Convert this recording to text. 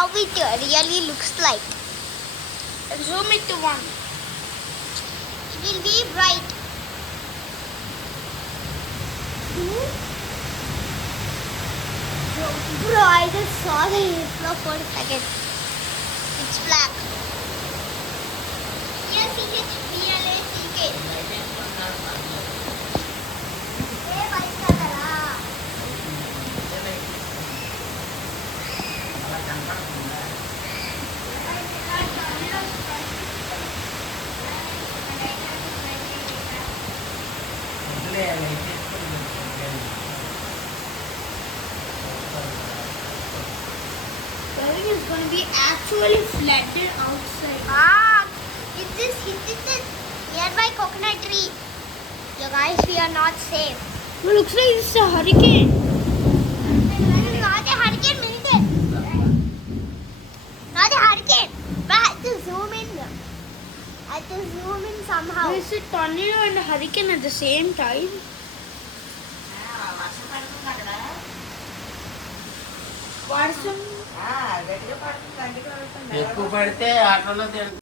how it really looks like. Zoom it to one. It will be bright. Bro, I just saw the airflow for a second. It's black. Yes, it is BLACK. Hey, white color. Everything is going to be actually flooded outside. It is the nearby coconut tree. You guys, we are not safe. It looks like it's a hurricane. Not a hurricane, Milton. Not a hurricane. But I have to zoom in. I have to zoom in somehow. Is it tornado and a hurricane at the same time? వర్షం ఎక్కువ పడితే ఆటోలో